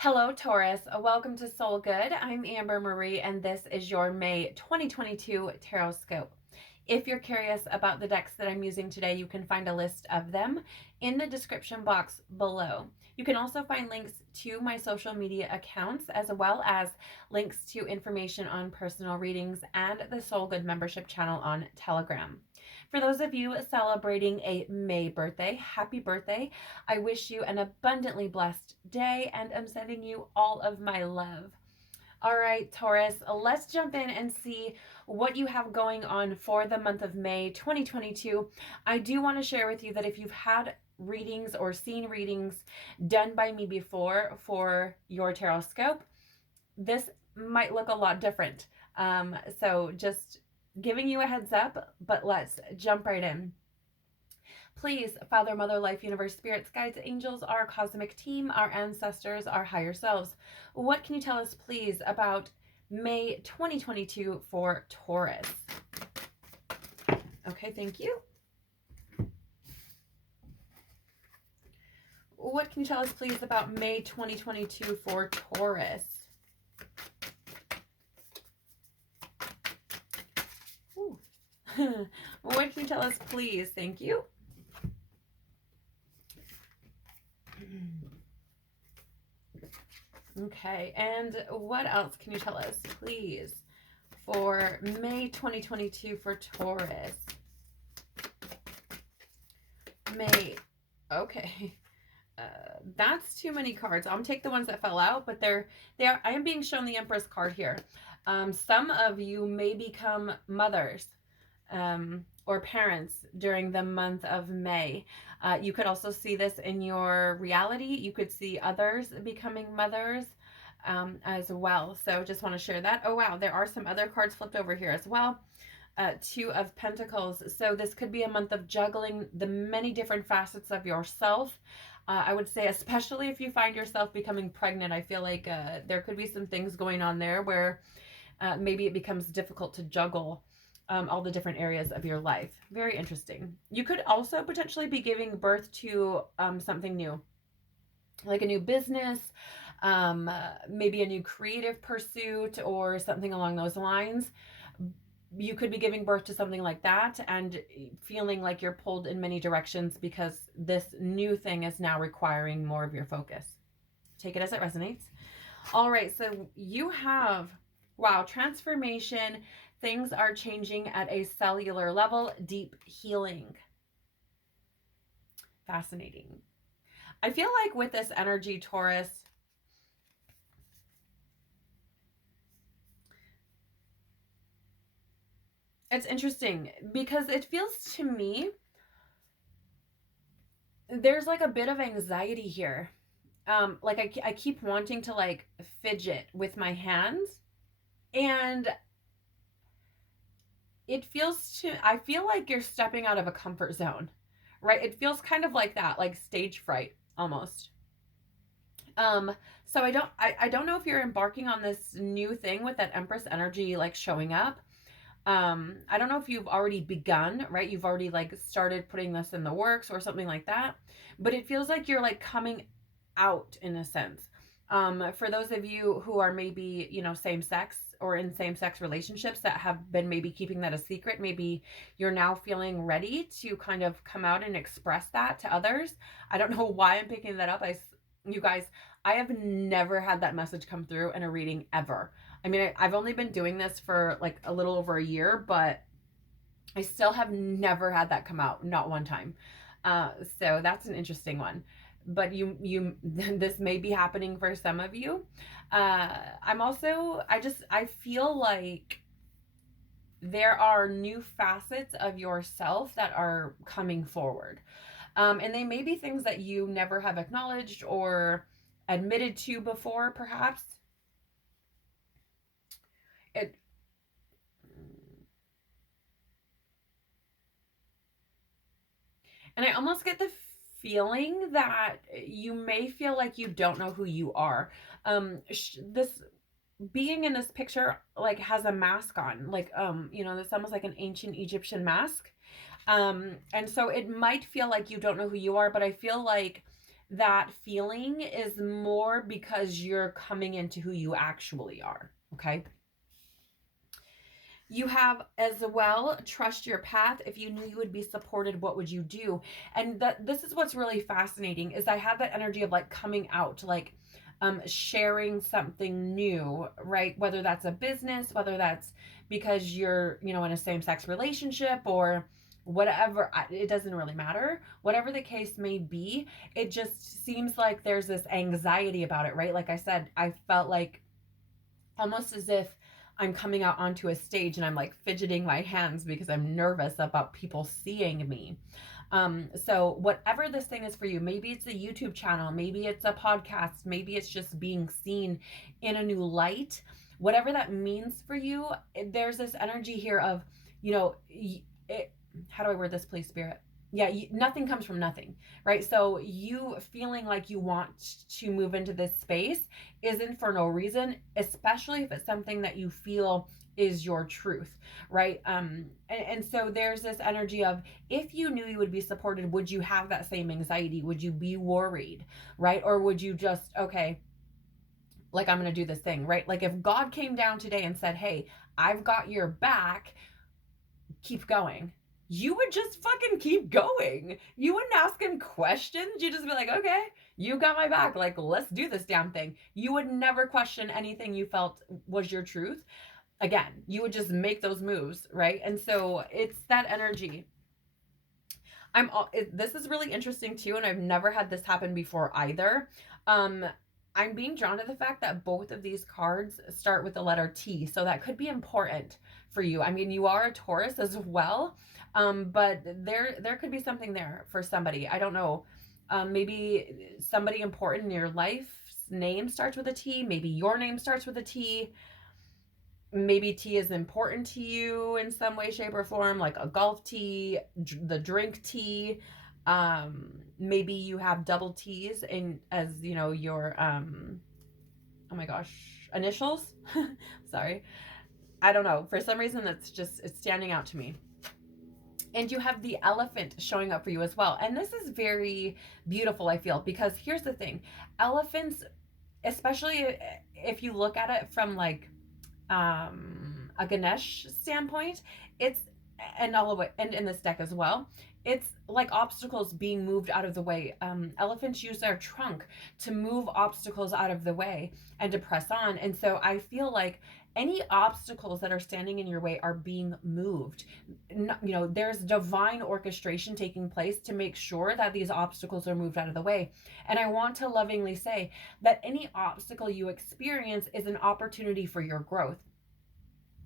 Hello, Taurus. Welcome to Soul Good. I'm Amber Marie, and this is your May 2022 Tarotscope. If you're curious about the decks that I'm using today, you can find a list of them in the description box below. You can also find links to my social media accounts, as well as links to information on personal readings and the Soul Good membership channel on Telegram. For those of you celebrating a May birthday, happy birthday. I wish you an abundantly blessed day and I'm sending you all of my love. All right, Taurus, let's jump in and see what you have going on for the month of May 2022. I do want to share with you that if you've had readings or seen readings done by me before for your Tarotscope, this might look a lot different. So just giving you a heads up, but let's jump right in. Please, Father, Mother, Life, Universe, Spirits, Guides, Angels, our cosmic team, our ancestors, our higher selves, what can you tell us, please, about May 2022 for Taurus? Okay, thank you. What can you tell us, please, about May 2022 for Taurus? What can you tell us, please? Thank you. Okay, and what else can you tell us, please, for May 2022 for Taurus? May, okay. That's too many cards. I'm take the ones that fell out, but they are. I am being shown the Empress card here. Some of you may become mothers or parents during the month of May. You could also see this in your reality. You could see others becoming mothers as well. So just want to share that. Oh, wow. There are some other cards flipped over here as well. Two of Pentacles. So this could be a month of juggling the many different facets of yourself. I would say, especially if you find yourself becoming pregnant, I feel like there could be some things going on there where maybe it becomes difficult to juggle all the different areas of your life. Very interesting. You could also potentially be giving birth to something new, like a new business, maybe a new creative pursuit or something along those lines. You could be giving birth to something like that and feeling like you're pulled in many directions because this new thing is now requiring more of your focus. Take it as it resonates. All right, so you have, wow, transformation. Things are changing at a cellular level. Deep healing. Fascinating. I feel like with this energy, Taurus, it's interesting because it feels to me there's like a bit of anxiety here. Like I keep wanting to like fidget with my hands, and I feel like you're stepping out of a comfort zone, right? It feels kind of like that, like stage fright almost. So I don't know if you're embarking on this new thing with that Empress energy like showing up. I don't know if you've already begun, right? You've already like started putting this in the works or something like that, but it feels like you're like coming out in a sense. For those of you who are maybe, same sex or in same sex relationships that have been maybe keeping that a secret, maybe you're now feeling ready to kind of come out and express that to others. I don't know why I'm picking that up. You guys, I have never had that message come through in a reading ever. I mean, I've only been doing this for like a little over a year, but I still have never had that come out, not one time. So that's an interesting one. But this may be happening for some of you. I feel like there are new facets of yourself that are coming forward. And they may be things that you never have acknowledged or admitted to before, perhaps. It And I almost get the feeling that you may feel like you don't know who you are. This being in this picture like has a mask on, like that's almost like an ancient Egyptian mask. And so it might feel like you don't know who you are, but I feel like that feeling is more because you're coming into who you actually are. Okay. You have as well, trust your path. If you knew you would be supported, what would you do? And this is what's really fascinating is I have that energy of like coming out, like sharing something new, right? Whether that's a business, whether that's because you're, in a same-sex relationship or whatever, it doesn't really matter. Whatever the case may be, it just seems like there's this anxiety about it, right? Like I said, I felt like almost as if I'm coming out onto a stage and I'm like fidgeting my hands because I'm nervous about people seeing me. So whatever this thing is for you, maybe it's a YouTube channel, maybe it's a podcast, maybe it's just being seen in a new light, whatever that means for you, there's this energy here of, how do I word this, please, Spirit? Yeah, nothing comes from nothing, right? So you feeling like you want to move into this space isn't for no reason, especially if it's something that you feel is your truth, right? And so there's this energy of, if you knew you would be supported, would you have that same anxiety? Would you be worried, right? Or would you just, okay, like, I'm going to do this thing, right? Like if God came down today and said, hey, I've got your back, keep going, you would just fucking keep going. You wouldn't ask him questions. You'd just be like, okay, you got my back. Like, let's do this damn thing. You would never question anything you felt was your truth. Again, you would just make those moves, right? And so it's that energy. This is really interesting too, and I've never had this happen before either. I'm being drawn to the fact that both of these cards start with the letter T, so that could be important for you. I mean, you are a Taurus as well, but there could be something there for somebody. I don't know. Maybe somebody important in your life's name starts with a T. Maybe your name starts with a T. Maybe tea is important to you in some way, shape, or form, like a golf tee, the drink tea. Maybe you have double T's in as your oh my gosh, initials. Sorry, I don't know, for some reason it's standing out to me. And you have the elephant showing up for you as well, and this is very beautiful, I feel, because here's the thing: elephants, especially if you look at it from like a Ganesh standpoint, it's, and all the way, and in this deck as well, it's like obstacles being moved out of the way. Elephants use their trunk to move obstacles out of the way and to press on. And so I feel like any obstacles that are standing in your way are being moved. There's divine orchestration taking place to make sure that these obstacles are moved out of the way. And I want to lovingly say that any obstacle you experience is an opportunity for your growth.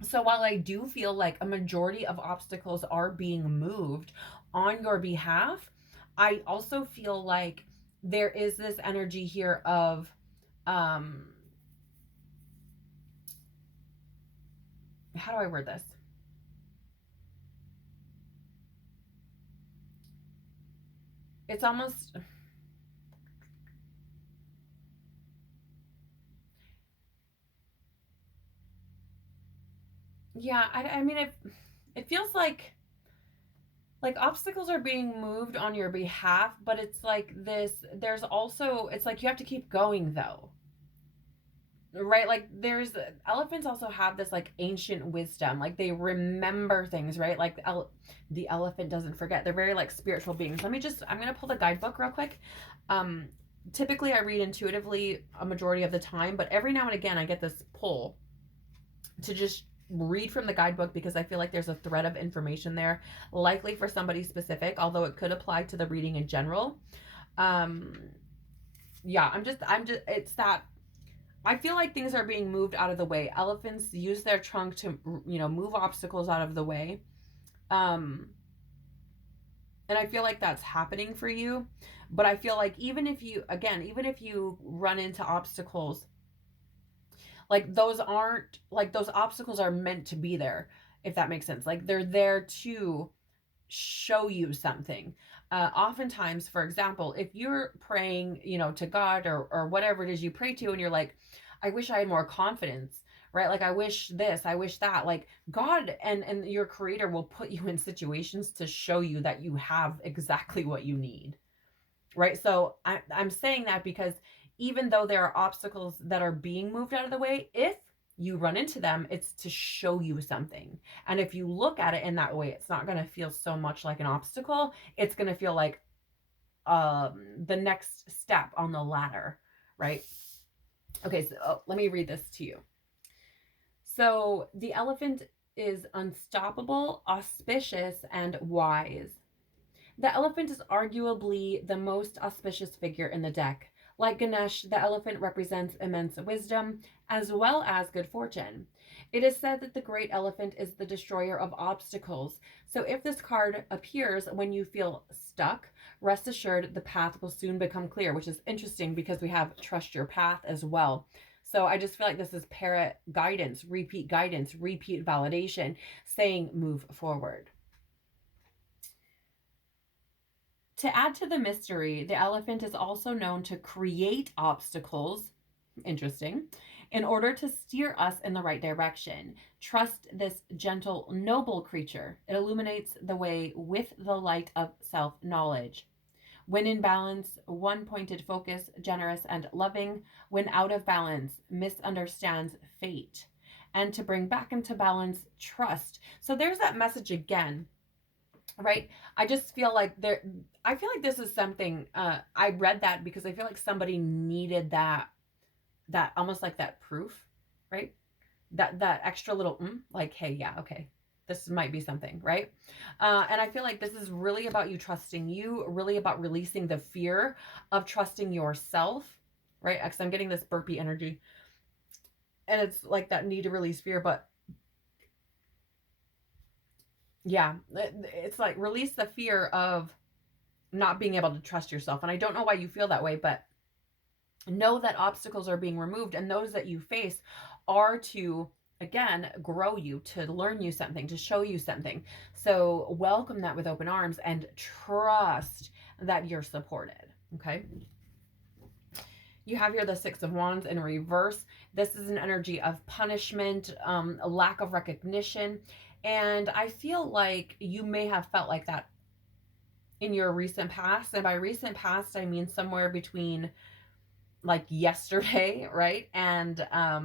So while I do feel like a majority of obstacles are being moved on your behalf, I also feel like there is this energy here of how do I word this? It's almost, yeah, I mean, it feels like obstacles are being moved on your behalf, but it's like this, there's also, it's like you have to keep going though. Right, like there's elephants also have this like ancient wisdom, like they remember things, right? Like the elephant doesn't forget. They're very like spiritual beings. I'm gonna pull the guidebook real quick. Typically I read intuitively a majority of the time, but every now and again I get this pull to just read from the guidebook because I feel like there's a thread of information there, likely for somebody specific, although it could apply to the reading in general. Yeah, I'm just it's that I feel like things are being moved out of the way. Elephants use their trunk to, move obstacles out of the way. And I feel like that's happening for you. But I feel like even if you run into obstacles, like those obstacles are meant to be there, if that makes sense. Like they're there to show you something. Oftentimes, for example, if you're praying, to God or whatever it is you pray to, and you're like, I wish I had more confidence, right? Like, I wish this, I wish that. Like, God and your creator will put you in situations to show you that you have exactly what you need, right? So I'm saying that because even though there are obstacles that are being moved out of the way, if you run into them, it's to show you something. And if you look at it in that way, it's not going to feel so much like an obstacle. It's going to feel like the next step on the ladder, right? Okay, so let me read this to you. So the elephant is unstoppable, auspicious, and wise. The elephant is arguably the most auspicious figure in the deck. Like Ganesh, the elephant represents immense wisdom as well as good fortune. It is said that the great elephant is the destroyer of obstacles. So if this card appears when you feel stuck, rest assured the path will soon become clear, which is interesting because we have trust your path as well. So I just feel like this is parrot guidance, repeat validation, saying move forward. To add to the mystery, the elephant is also known to create obstacles, interesting, in order to steer us in the right direction. Trust this gentle, noble creature. It illuminates the way with the light of self-knowledge. When in balance, one-pointed focus, generous and loving. When out of balance, misunderstands fate. And to bring back into balance, trust. So there's that message again, right? I just feel like I feel like this is something, I read that because I feel like somebody needed that almost like that proof, right? That extra little like, hey, yeah, okay, this might be something, right? And I feel like this is really about you trusting you, really about releasing the fear of trusting yourself, right? Because I'm getting this burpee energy, and it's like that need to release fear. But yeah, it's like release the fear of not being able to trust yourself. And I don't know why you feel that way, but know that obstacles are being removed, and those that you face are to, again, grow you, to learn you something, to show you something. So welcome that with open arms and trust that you're supported. Okay. You have here the Six of Wands in reverse. This is an energy of punishment, a lack of recognition. And I feel like you may have felt like that in your recent past. And by recent past, I mean somewhere between like yesterday, right? And I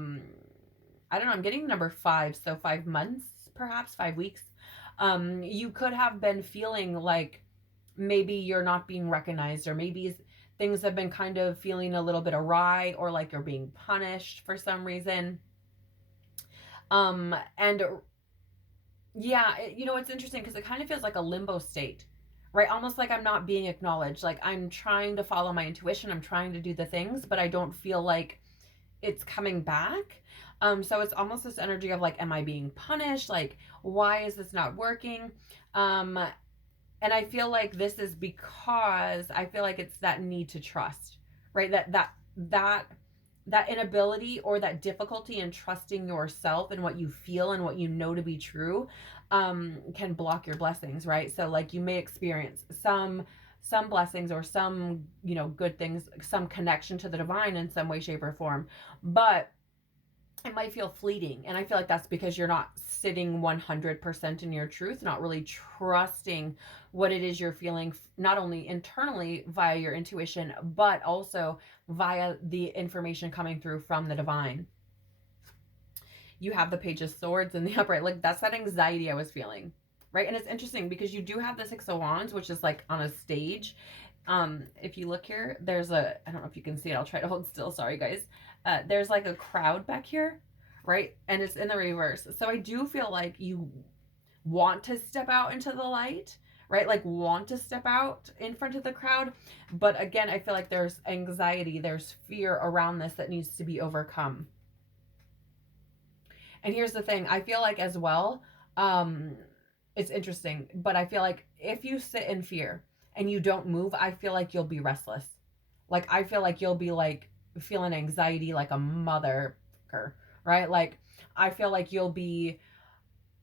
don't know, I'm getting the number 5, so 5 months, perhaps 5 weeks. You could have been feeling like maybe you're not being recognized, or maybe things have been kind of feeling a little bit awry, or like you're being punished for some reason. And yeah, it's interesting because it kind of feels like a limbo state, right? Almost like I'm not being acknowledged. Like I'm trying to follow my intuition, I'm trying to do the things, but I don't feel like it's coming back. So it's almost this energy of like, am I being punished? Like, why is this not working? And I feel like this is because I feel like it's that need to trust, right? That inability or that difficulty in trusting yourself and what you feel and what you know to be true can block your blessings, right? So like you may experience some blessings or some, good things, some connection to the divine in some way, shape, or form, but it might feel fleeting. And I feel like that's because you're not sitting 100% in your truth, not really trusting what it is you're feeling, not only internally via your intuition, but also via the information coming through from the divine. You have the Page of Swords in the upright. Like that's that anxiety I was feeling, right? And it's interesting because you do have the Six of Wands, which is like on a stage. If you look here, there's I don't know if you can see it. I'll try to hold still. Sorry, guys. There's like a crowd back here, right? And it's in the reverse. So I do feel like you want to step out into the light, right? Like want to step out in front of the crowd. But again, I feel like there's anxiety, there's fear around this that needs to be overcome. And here's the thing, I feel like as well, it's interesting, but I feel like if you sit in fear and you don't move, I feel like you'll be restless. Like I feel like you'll be like feeling anxiety like a mother, right? Like I feel like you'll be,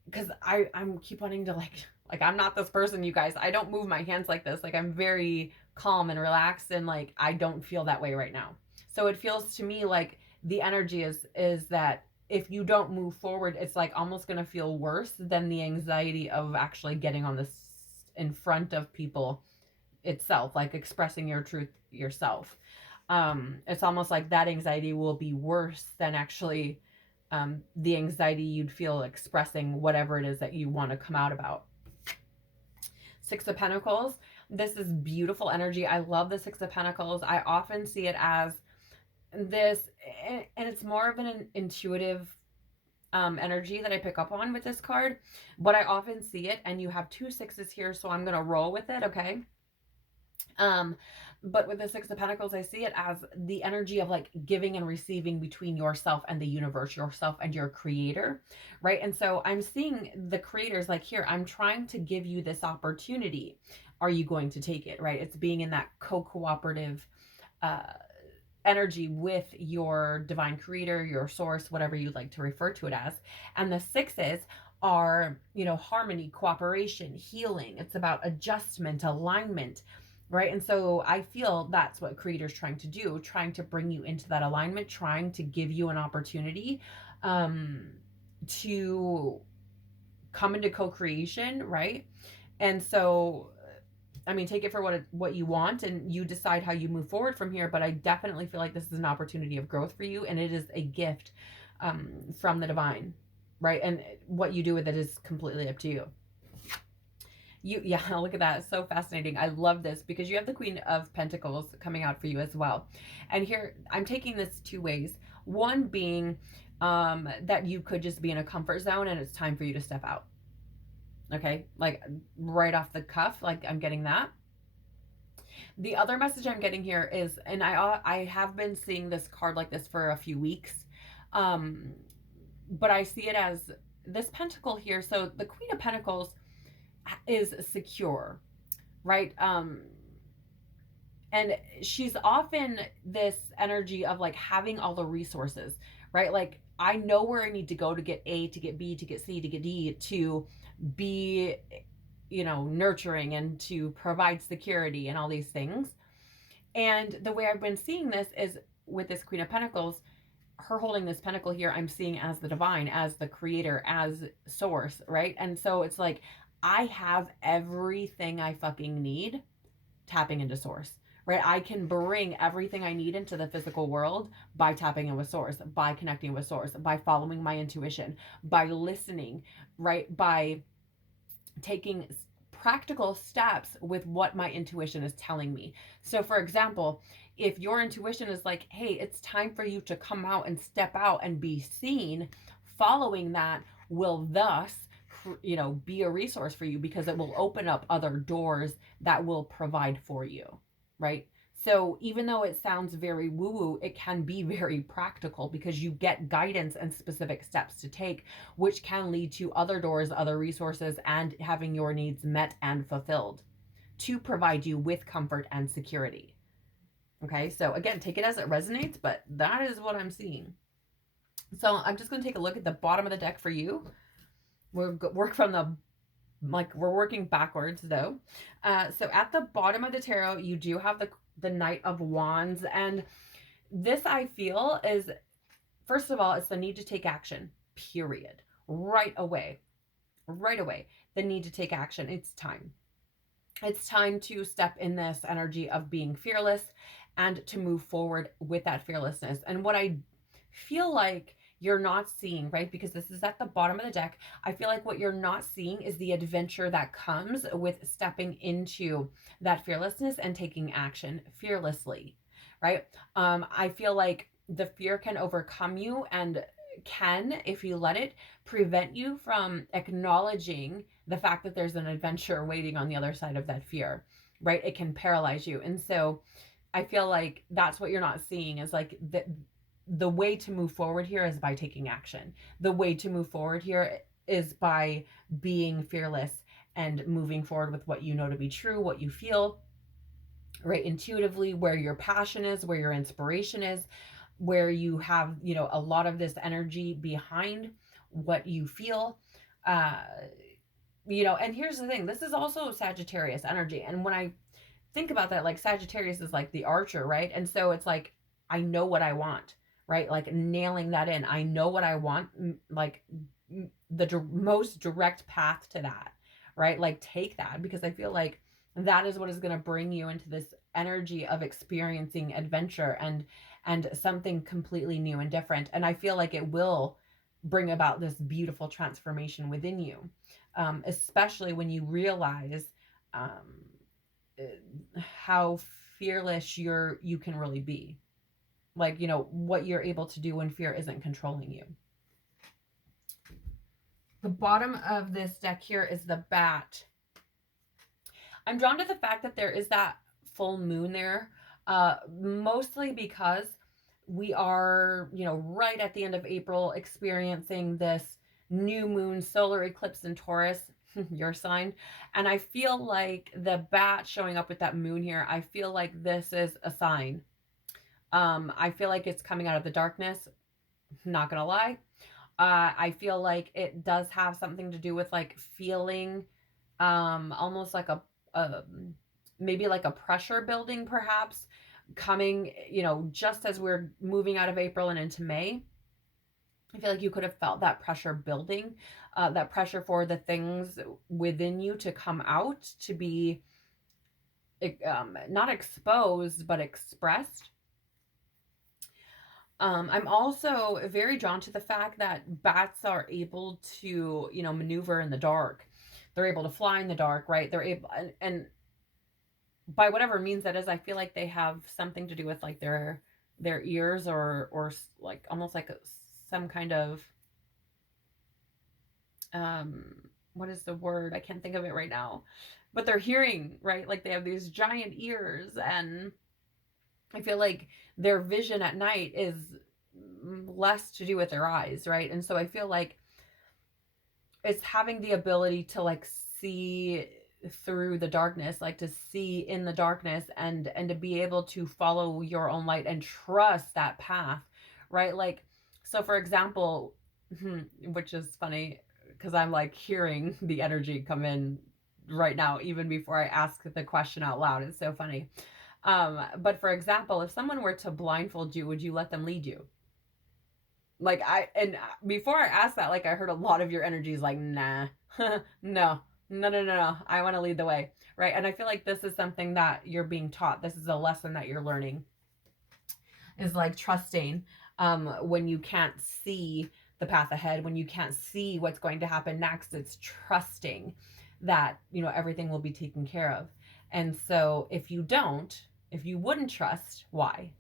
because I'm keep wanting to like I'm not this person, you guys. I don't move my hands like this. Like I'm very calm and relaxed, and like I don't feel that way right now. So it feels to me like the energy is that if you don't move forward, it's like almost going to feel worse than the anxiety of actually getting on this in front of people itself, like expressing your truth yourself. It's almost like that anxiety will be worse than actually the anxiety you'd feel expressing whatever it is that you want to come out about. Six of Pentacles. This is beautiful energy. I love the Six of Pentacles. I often see it as this, and it's more of an intuitive energy that I pick up on with this card, but I often see it, and you have two sixes here, so I'm going to roll with it, okay? But with the Six of Pentacles, I see it as the energy of like giving and receiving between yourself and the universe, yourself and your creator, right? And so I'm seeing the creators like, here, I'm trying to give you this opportunity. Are you going to take it, right? It's being in that co-cooperative energy with your divine creator, your source, whatever you'd like to refer to it as. And the sixes are, you know, harmony, cooperation, healing. It's about adjustment, alignment, right? And so I feel that's what creator's trying to do, trying to bring you into that alignment, trying to give you an opportunity to come into co-creation, right? And so, I mean, take it for what you want, and you decide how you move forward from here. But I definitely feel like this is an opportunity of growth for you, and it is a gift from the divine, right? And what you do with it is completely up to you. Yeah, look at that. It's so fascinating. I love this because you have the Queen of Pentacles coming out for you as well. And here, I'm taking this two ways. One being that you could just be in a comfort zone and it's time for you to step out. Okay, like right off the cuff, like I'm getting that. The other message I'm getting here is, and I have been seeing this card like this for a few weeks, but I see it as this pentacle here. So the Queen of Pentacles is secure, right? And she's often this energy of like having all the resources, right? Like, I know where I need to go to get A, to get B, to get C, to get D, to be, you know, nurturing and to provide security and all these things. And the way I've been seeing this is with this Queen of Pentacles, her holding this pentacle here, I'm seeing as the divine, as the creator, as source, right? And so it's like, I have everything I fucking need tapping into source, right? I can bring everything I need into the physical world by tapping in with source, by connecting with source, by following my intuition, by listening, right? By taking practical steps with what my intuition is telling me. So for example, if your intuition is like, hey, it's time for you to come out and step out and be seen, following that will thus, you know, be a resource for you because it will open up other doors that will provide for you, right? So even though it sounds very woo-woo, it can be very practical because you get guidance and specific steps to take, which can lead to other doors, other resources, and having your needs met and fulfilled to provide you with comfort and security. Okay, so again, take it as it resonates, but that is what I'm seeing. So I'm just going to take a look at the bottom of the deck for you. We'll work from the, like, we're working backwards though. So at the bottom of the tarot, you do have the Knight of Wands. And this, I feel, is, first of all, it's the need to take action, period. Right away. Right away. The need to take action. It's time. It's time to step in this energy of being fearless and to move forward with that fearlessness. And what I feel like you're not seeing, right? Because this is at the bottom of the deck. I feel like what you're not seeing is the adventure that comes with stepping into that fearlessness and taking action fearlessly, right? I feel like the fear can overcome you and can, if you let it, prevent you from acknowledging the fact that there's an adventure waiting on the other side of that fear, right? It can paralyze you. And so I feel like that's what you're not seeing, is like the way to move forward here is by taking action. The way to move forward here is by being fearless and moving forward with what you know to be true, what you feel, right? Intuitively, where your passion is, where your inspiration is, where you have, you know, a lot of this energy behind what you feel. You know, and here's the thing, this is also Sagittarius energy. And when I think about that, like Sagittarius is like the archer, right? And so it's like, I know what I want, right? Like nailing that in. I know what I want, like the most direct path to that, right? Like take that, because I feel like that is what is going to bring you into this energy of experiencing adventure and something completely new and different. And I feel like it will bring about this beautiful transformation within you, especially when you realize um, how fearless you can really be. Like, you know, what you're able to do when fear isn't controlling you. The bottom of this deck here is the Bat. I'm drawn to the fact that there is that full moon there, mostly because we are, you know, right at the end of April experiencing this new moon solar eclipse in Taurus, your sign. And I feel like the Bat showing up with that moon here, I feel like this is a sign. I feel like it's coming out of the darkness, not gonna lie. I feel like it does have something to do with like feeling almost like a maybe like a pressure building, perhaps coming, you know, just as we're moving out of April and into May. I feel like you could have felt that pressure building, that pressure for the things within you to come out, to be not exposed but expressed. I'm also very drawn to the fact that bats are able to, you know, maneuver in the dark. They're able to fly in the dark, right? They're able, and by whatever means that is, I feel like they have something to do with like their ears, or like almost like some kind of what is the word? I can't think of it right now. But they're hearing, right? Like they have these giant ears, and I feel like their vision at night is less to do with their eyes, right? And so I feel like it's having the ability to like see through the darkness, like to see in the darkness, and to be able to follow your own light and trust that path, right? Like, so for example, which is funny because I'm like hearing the energy come in right now even before I ask the question out loud. It's so funny. But for example, if someone were to blindfold you, would you let them lead you? Like, and before I asked that, like I heard a lot of your energies like, nah, no, no, no, no, no, I want to lead the way, right? And I feel like this is something that you're being taught. This is a lesson that you're learning, is like trusting when you can't see the path ahead, when you can't see what's going to happen next. It's trusting that, you know, everything will be taken care of. And so if you don't, if you wouldn't trust, why?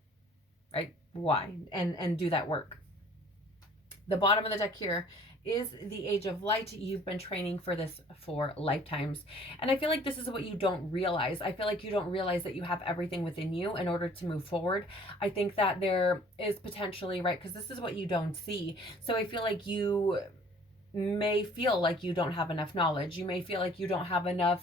Right? Why? And do that work. The bottom of the deck here is the Age of Light. You've been training for this for lifetimes. And I feel like this is what you don't realize. I feel like you don't realize that you have everything within you in order to move forward. I think that there is potentially, right, because this is what you don't see. So I feel like you may feel like you don't have enough knowledge. You may feel like you don't have enough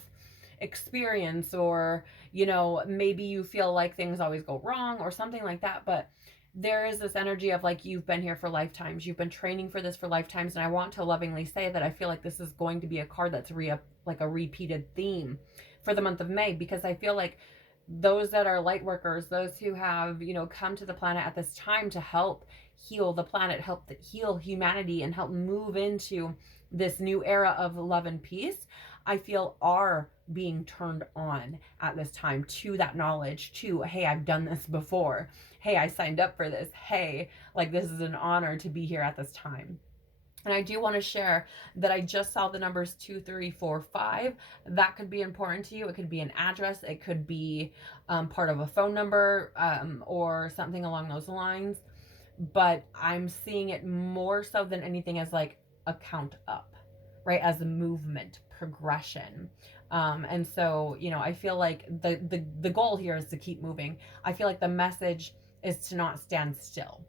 experience, or, you know, maybe you feel like things always go wrong or something like that. But there is this energy of like, you've been here for lifetimes, you've been training for this for lifetimes. And I want to lovingly say that I feel like this is going to be a card that's like a repeated theme for the month of May, because I feel like those that are light workers, those who have, you know, come to the planet at this time to help heal the planet, help heal humanity, and help move into this new era of love and peace, I feel are being turned on at this time to that knowledge, to, hey, I've done this before. Hey, I signed up for this. Hey, like, this is an honor to be here at this time. And I do want to share that I just saw the numbers 2, 3, 4, 5. That could be important to you. It could be an address. It could be part of a phone number, or something along those lines. But I'm seeing it more so than anything as like a count up, right? As a movement, progression. And so, you know, I feel like the goal here is to keep moving. I feel like the message is to not stand still,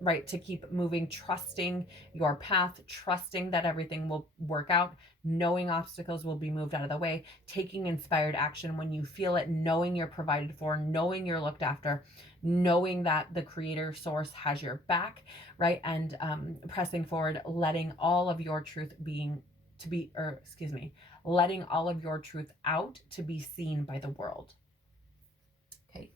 right? To keep moving, trusting your path, trusting that everything will work out, knowing obstacles will be moved out of the way, taking inspired action when you feel it, knowing you're provided for, knowing you're looked after, knowing that the creator source has your back, right? And pressing forward, letting all of your truth letting all of your truth out to be seen by the world. Okay.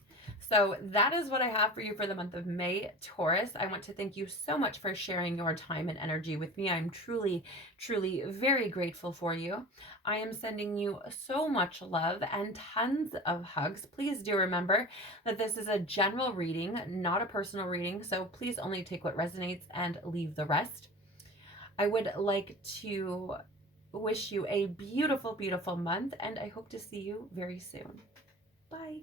So that is what I have for you for the month of May, Taurus. I want to thank you so much for sharing your time and energy with me. I'm truly, truly very grateful for you. I am sending you so much love and tons of hugs. Please do remember that this is a general reading, not a personal reading. So please only take what resonates and leave the rest. I would like to wish you a beautiful, beautiful month, and I hope to see you very soon. Bye.